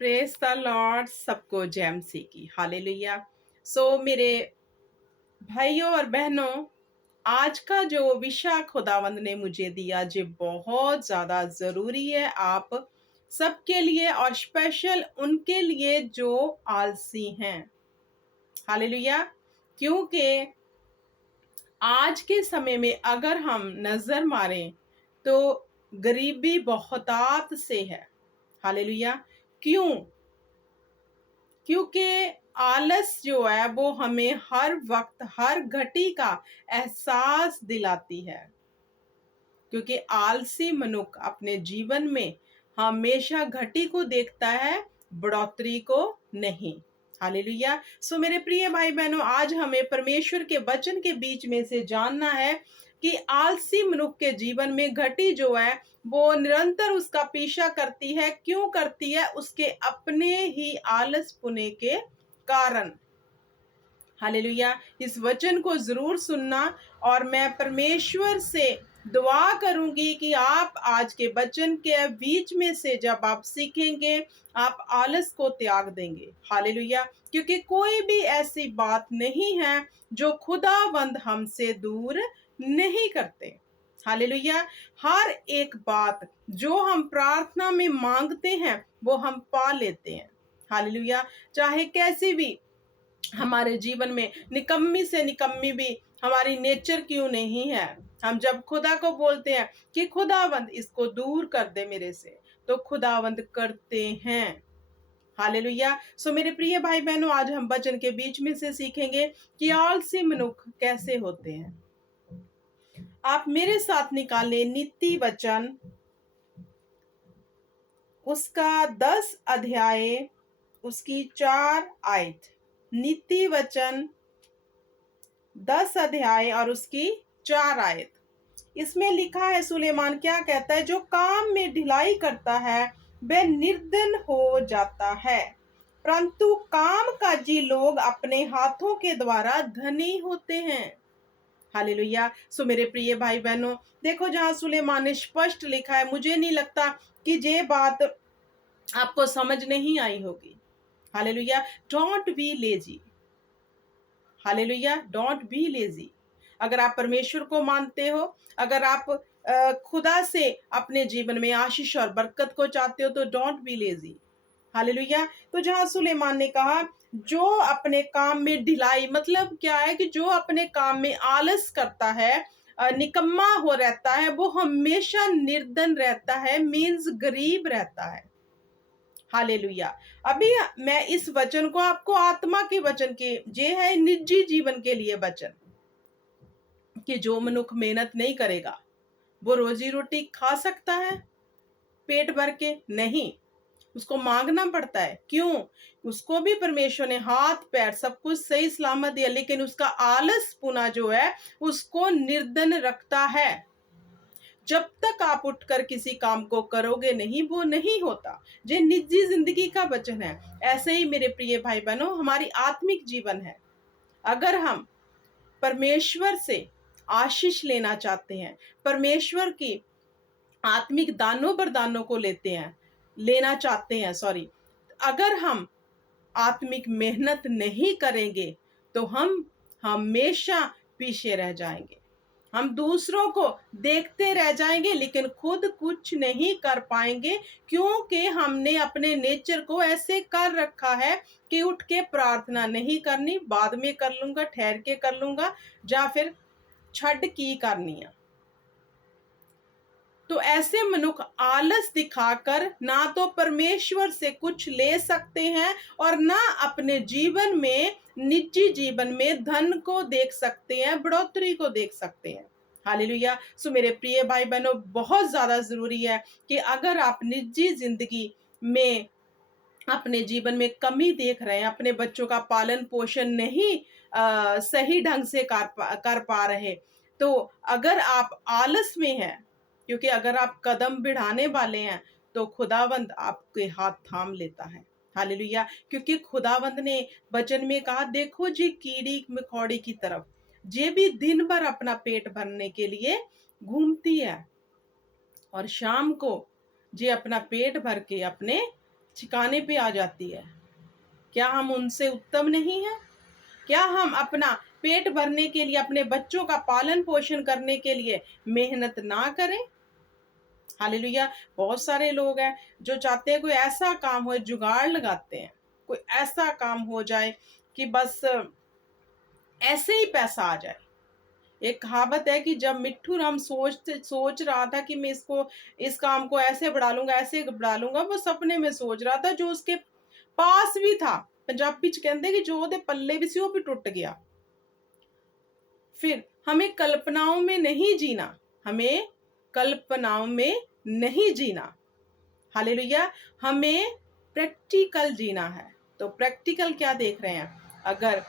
Praise the Lord. सबको जय मसीह की हालेलुया। मेरे भाइयों और बहनों, आज का जो विषय खुदावंद ने मुझे दिया जो बहुत ज़्यादा ज़रूरी है आप सबके लिए और स्पेशल उनके लिए जो आलसी हैं। हालेलुया। क्योंकि आज के समय में अगर हम नज़र मारें तो गरीबी बहुतात से है। हालेलुया। क्यों? क्योंकि आलस जो है वो हमें हर वक्त हर घड़ी का एहसास दिलाती है। क्योंकि आलसी मनुष्य अपने जीवन में हमेशा घटी को देखता है, बढ़ोतरी को नहीं। हालेलुया। मेरे प्रिय भाई बहनों, आज हमें परमेश्वर के वचन के बीच में से जानना है कि आलसी मनुष्य के जीवन में घटी जो है वो निरंतर उसका पीछा करती है। क्यों करती है? उसके अपने ही आलस पुने के कारण। हालेलुया। इस वचन को जरूर सुनना और मैं परमेश्वर से दुआ करूंगी कि आप आज के वचन के बीच में से जब आप सीखेंगे आप आलस को त्याग देंगे। हालेलुया। क्योंकि कोई भी ऐसी बात नहीं है जो खुदावंद हमसे दूर नहीं करते। हालेलुया। हर एक बात जो हम प्रार्थना में मांगते हैं वो हम पा लेते हैं। हालेलुया। चाहे कैसी भी हमारे जीवन में निकम्मी से निकम्मी भी हमारी नेचर क्यों नहीं है, हम जब खुदा को बोलते हैं कि खुदावंद इसको दूर कर दे मेरे से, तो खुदावंद करते हैं। हालेलुया। मेरे प्रिय भाई बहनों, आज हम वचन के बीच में से सीखेंगे कि आलसी मनुष्य कैसे होते हैं। आप मेरे साथ निकालें नीति वचन उसका 10 अध्याय उसकी 4 आयत। नीति वचन 10 अध्याय और उसकी 4 आयत। इसमें लिखा है, सुलेमान क्या कहता है? जो काम में ढिलाई करता है वह निर्धन हो जाता है, परंतु काम काजी लोग अपने हाथों के द्वारा धनी होते हैं। हालेलुया। मेरे प्रिय भाई बहनों, देखो जहां सुलेमान ने स्पष्ट लिखा है, मुझे नहीं लगता कि ये बात आपको समझ नहीं आई होगी। Hallelujah. Don't be lazy. Hallelujah. Don't be lazy. अगर आप परमेश्वर को मानते हो, अगर आप खुदा से अपने जीवन में आशीष और बरकत को चाहते हो, तो डोंट बी लेजी। हालेलुया। तो जहां सुलेमान ने कहा जो अपने काम में ढिलाई, मतलब क्या है कि जो अपने काम में आलस करता है, निकम्मा हो रहता है, वो हमेशा निर्धन रहता है, मीन्स गरीब रहता है। हालेलुया। अभी मैं इस वचन को आपको आत्मा के वचन के ये है निजी जीवन के लिए वचन कि जो मनुष्य मेहनत नहीं करेगा वो रोजी रोटी खा सकता है पेट भर के? नहीं, उसको मांगना पड़ता है। क्यों? उसको भी परमेश्वर ने हाथ पैर सब कुछ सही सलामत दिया, लेकिन उसका आलस पुना जो है उसको निर्धन रखता है। जब तक आप उठकर किसी काम को करोगे नहीं, वो नहीं होता। ये निजी जिंदगी का वचन है। ऐसे ही मेरे प्रिय भाई बहनों, हमारी आत्मिक जीवन है। अगर हम परमेश्वर से आशीष लेना चाहते हैं, परमेश्वर की आत्मिक दानों वरदानों को लेना चाहते हैं, सॉरी, अगर हम आत्मिक मेहनत नहीं करेंगे तो हम हमेशा पीछे रह जाएंगे। हम दूसरों को देखते रह जाएंगे लेकिन खुद कुछ नहीं कर पाएंगे, क्योंकि हमने अपने नेचर को ऐसे कर रखा है कि उठ के प्रार्थना नहीं करनी, बाद में कर लूंगा, ठहर के कर लूंगा, या फिर छड़ की करनी है। तो ऐसे मनुष्य आलस दिखाकर ना तो परमेश्वर से कुछ ले सकते हैं और ना अपने जीवन में, निजी जीवन में धन को देख सकते हैं, बढ़ोतरी को देख सकते हैं। हालेलुया। मेरे प्रिय भाई बहनों, बहुत ज्यादा जरूरी है कि अगर आप निजी जिंदगी में अपने जीवन में कमी देख रहे हैं, अपने बच्चों का पालन पोषण नहीं सही ढंग से कर पा रहे, तो अगर आप आलस में हैं, क्योंकि अगर आप कदम बढ़ाने वाले हैं तो खुदावंद आपके हाथ थाम लेता है। हालेलुया। क्योंकि खुदावंद ने वचन में कहा, देखो जी कीड़ी मकोड़ी की तरफ, ये भी दिन भर अपना पेट भरने के लिए घूमती है और शाम को ये अपना पेट भर के अपने ठिकाने पे आ जाती है। क्या हम उनसे उत्तम नहीं हैं? क्या हम अपना पेट भरने के लिए, अपने बच्चों का पालन पोषण करने के लिए मेहनत ना करें? हालेलुया। बहुत सारे लोग हैं जो चाहते हैं कोई ऐसा काम हो, जुगाड़ लगाते हैं, कोई ऐसा काम हो जाए कि बस ऐसे ही पैसा आ जाए। एक कहावत है कि जब मिट्ठू राम सोच रहा था कि मैं इस काम को ऐसे बढ़ा लूंगा, ऐसे बढ़ा लूंगा, वो सपने में सोच रहा था, जो उसके पास भी था, पंजाबी च कहते कि जो ओदे पल्ले भी सी वो भी टूट गया। फिर हमें कल्पनाओं में नहीं जीना, हमें कल्पनाओं में नहीं जीना। हालेलुया। हमें प्रैक्टिकल जीना है। तो प्रैक्टिकल क्या देख रहे हैं? अगर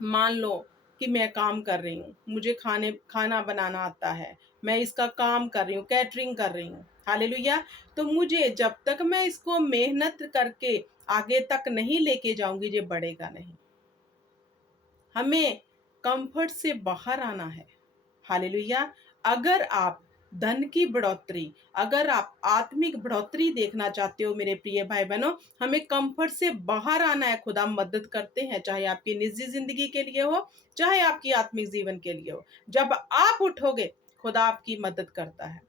मान लो कि मैं काम कर रही हूँ, मुझे खाना बनाना आता है, मैं इसका काम कर रही हूँ, कैटरिंग कर रही हूँ, हालेलुया। तो मुझे जब तक मैं इसको मेहनत करके आगे तक नहीं लेके जाऊंगी, ये बढ़ेगा नहीं। हमें कंफर्ट से बाहर आना है। हालेलुया। अगर आप धन की बढ़ोतरी, अगर आप आत्मिक बढ़ोतरी देखना चाहते हो मेरे प्रिय भाई बहनों, हमें कंफर्ट से बाहर आना है। खुदा मदद करते हैं, चाहे आपकी निजी जिंदगी के लिए हो, चाहे आपकी आत्मिक जीवन के लिए हो। जब आप उठोगे, खुदा आपकी मदद करता है।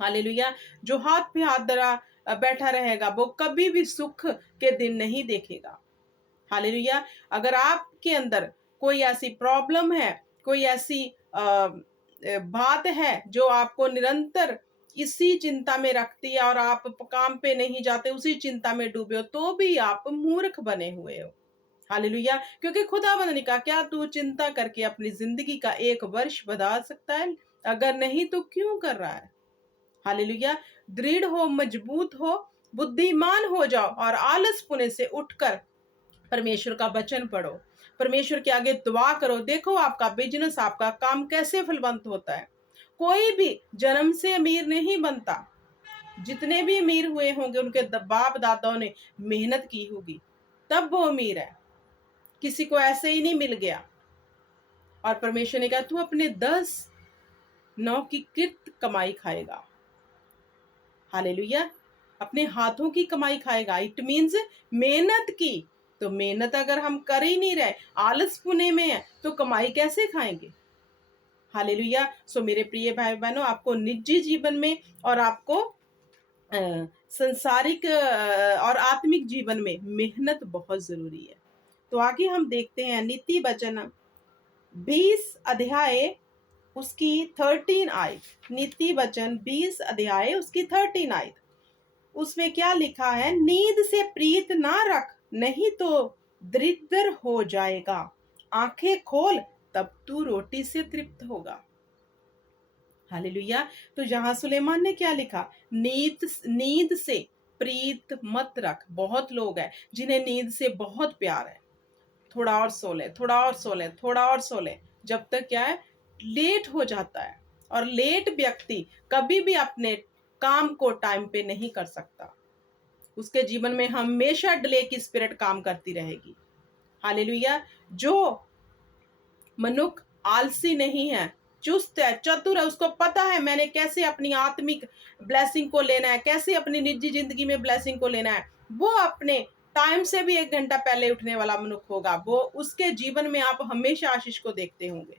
हालेलुया। जो हाथ पे हाथ धरा बैठा रहेगा, वो कभी भी सुख के दिन नहीं देखेगा। हालेलुया। अगर आपके अंदर कोई ऐसी प्रॉब्लम है, कोई ऐसी बात है जो आपको निरंतर इसी चिंता में रखती है और आप काम पे नहीं जाते, उसी चिंता में डूबे हो, तो भी आप मूर्ख बने हुए हो। हालेलुया। क्योंकि खुदावंद ने कहा, क्या तू चिंता करके अपनी जिंदगी का 1 वर्ष बदल सकता है? अगर नहीं तो क्यों कर रहा है? हालेलुया। दृढ़ हो, मजबूत हो, बुद्धिमान हो जाओ और आलस पुणे से उठकर परमेश्वर का वचन पढ़ो, परमेश्वर के आगे दुआ करो। देखो आपका बिजनेस, आपका काम कैसे फलवंत होता है। कोई भी जन्म से अमीर नहीं बनता। जितने भी अमीर हुए होंगे, उनके बाप दादाओं ने मेहनत की होगी, तब वो अमीर है। किसी को ऐसे ही नहीं मिल गया। और परमेश्वर ने कहा, तू अपने 10 9 की किर्त कमाई खाएगा। हालेलुया। अपने हाथों की कमाई खाएगा। इट मीन्स मेहनत की। तो मेहनत अगर हम कर ही नहीं रहे, आलस पुणे में है, तो कमाई कैसे खाएंगे? हालेलुया। सो मेरे प्रिय भाई बहनों, आपको निजी जीवन में और आपको संसारिक और आत्मिक जीवन में मेहनत बहुत जरूरी है। तो आगे हम देखते हैं नीति वचन 20 अध्याय उसकी 13 आयत। नीति वचन 20 अध्याय उसकी 13 आयत। उसमें क्या लिखा है? नींद से प्रीत ना रख, नहीं तो दरिद्र हो जाएगा। आंखें खोल, तब तू रोटी से तृप्त होगा। हालेलुया। तो यहां सुलेमान ने क्या लिखा? नींद से प्रीत मत रख। बहुत लोग हैं जिन्हें नींद से बहुत प्यार है। थोड़ा और सो ले, थोड़ा और सो ले, थोड़ा और सो ले, जब तक क्या है, लेट हो जाता है। और लेट व्यक्ति कभी भी अपने काम को टाइम पे नहीं कर सकता। उसके जीवन में हमेशा डिले की स्पिरिट काम करती रहेगी। हालेलुया। जो मनुष्य आलसी नहीं है, चुस्त है, चतुर है, उसको पता है मैंने कैसे अपनी आत्मिक ब्लेसिंग को लेना है, कैसे अपनी निजी जिंदगी में ब्लेसिंग को लेना है, वो अपने टाइम से भी 1 घंटा पहले उठने वाला मनुष्य होगा। वो उसके जीवन में आप हमेशा आशीष को देखते होंगे।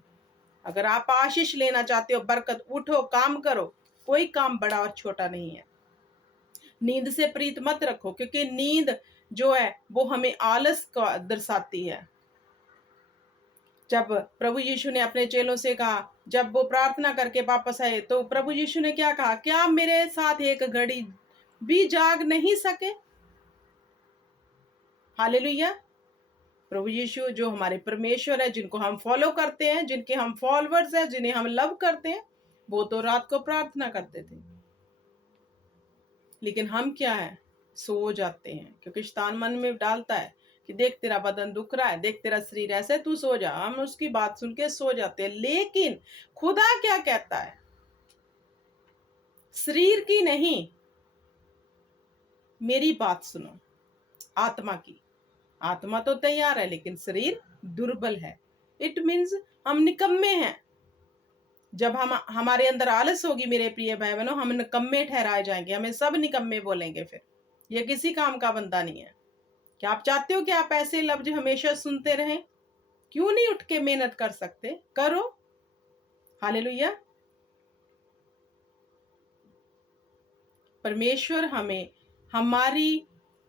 अगर आप आशीष लेना चाहते हो, बरकत, उठो, काम करो। कोई काम बड़ा और छोटा नहीं है। नींद से प्रीत मत रखो, क्योंकि नींद जो है वो हमें आलस का दर्शाती है। जब प्रभु यीशु ने अपने चेलों से कहा, जब वो प्रार्थना करके वापस आए, तो प्रभु यीशु ने क्या कहा? क्या मेरे साथ 1 घड़ी भी जाग नहीं सके? हालेलुया। प्रभु यीशु जो हमारे परमेश्वर है, जिनको हम फॉलो करते हैं, जिनके हम फॉलोअर्स हैं, जिन्हें हम लव करते हैं, वो तो रात को प्रार्थना करते थे। लेकिन हम क्या है? सो जाते हैं, क्योंकि शैतान मन में डालता है कि देख तेरा बदन दुख रहा है, देख तेरा शरीर ऐसे, तू सो जा। हम उसकी बात सुन के सो जाते हैं। लेकिन खुदा क्या कहता है? शरीर की नहीं, मेरी बात सुनो, आत्मा की। आत्मा तो तैयार है, लेकिन शरीर दुर्बल है। इट मीन्स हम निकम्मे हैं। जब हमारे अंदर आलस होगी मेरे प्रिय भाई बहनों, हम निकम्मे ठहराए जाएंगे, हमें सब निकम्मे बोलेंगे। फिर ये किसी काम का बंदा नहीं है। क्या आप चाहते हो कि आप ऐसे लफ्ज हमेशा सुनते रहें? क्यों नहीं उठ के मेहनत कर सकते? करो। हालेलुया। परमेश्वर हमें हमारी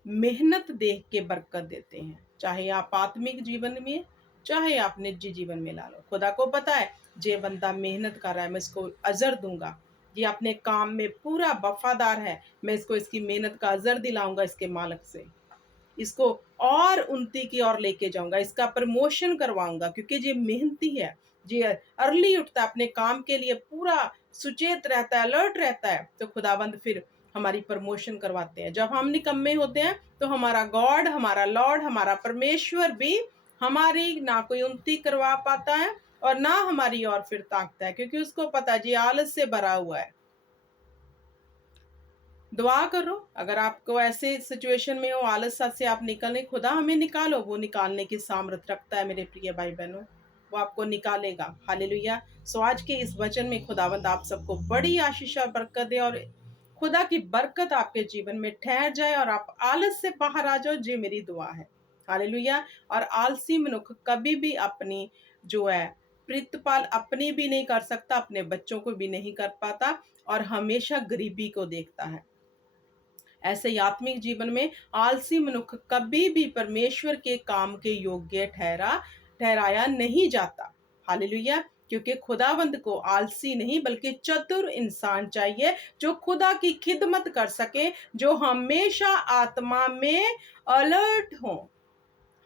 मेहनत देख के बरकत देते हैं, चाहे आप आत्मिक जीवन में, चाहे आप निजी जीवन में ला लो। खुदा को पता है जे बंदा मेहनत कर रहा है मैं इसको अजर दूंगा, ये अपने काम में पूरा वफादार है, मैं इसको इसकी मेहनत का अजर दिलाऊंगा इसके मालिक से, इसको और उन्नति की ओर लेके जाऊंगा, इसका प्रमोशन करवाऊंगा, क्योंकि ये मेहनती है, ये अर्ली उठता है, अपने काम के लिए पूरा सुचेत रहता है, अलर्ट रहता है, तो खुदाबंद फिर हमारी प्रमोशन करवाते हैं। जब हम निकम्मे होते हैं तो हमारा गॉड, हमारा लॉर्ड, हमारा परमेश्वर भी हमारी ना कोई उन्नति करवा पाता है और ना हमारी ओर फिर ताकता है, क्योंकि उसको पता है ये आलस से भरा हुआ है। दुआ करो, अगर आपको ऐसे सिचुएशन में हो, आलस से आप निकलने, खुदा हमें निकालो, वो निकालने की सामर्थ रखता है मेरे प्रिय भाई बहनों, वो आपको निकालेगा। हालेलुया। सो आज के इस वचन में खुदावंद आप सबको बड़ी आशीष और बरकत दे, और खुदा की बरकत आपके जीवन में ठहर जाए और आप आलस से बाहर आ जाओ, जी मेरी दुआ है। हालेलुया। और आलसी मनुष्य कभी भी अपनी जो है प्रतिपाल अपनी भी नहीं कर सकता, अपने बच्चों को भी नहीं कर पाता, और हमेशा गरीबी को देखता है। ऐसे ही आत्मिक जीवन में आलसी मनुष्य कभी भी परमेश्वर के काम के योग्य ठहराया नहीं जाता। हालेलुया। क्योंकि खुदावंद को आलसी नहीं बल्कि चतुर इंसान चाहिए, जो खुदा की खिदमत कर सके, जो हमेशा आत्मा में अलर्ट हो।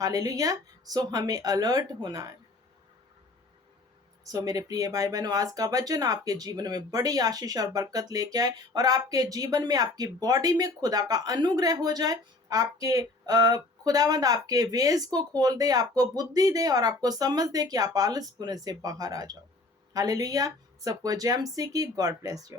हालेलुया। सो हमें अलर्ट होना है। सो मेरे प्रिय भाई बहनों, आज का वचन आपके जीवन में बड़ी आशीष और बरकत लेके आए, और आपके जीवन में, आपकी बॉडी में खुदा का अनुग्रह हो जाए। आपके खुदावंद आपके वेज को खोल दे, आपको बुद्धि दे और आपको समझ दे कि आप आलसपुने से बाहर आ जाओ। हालेलुया। सबको जय मसीह की। God bless you.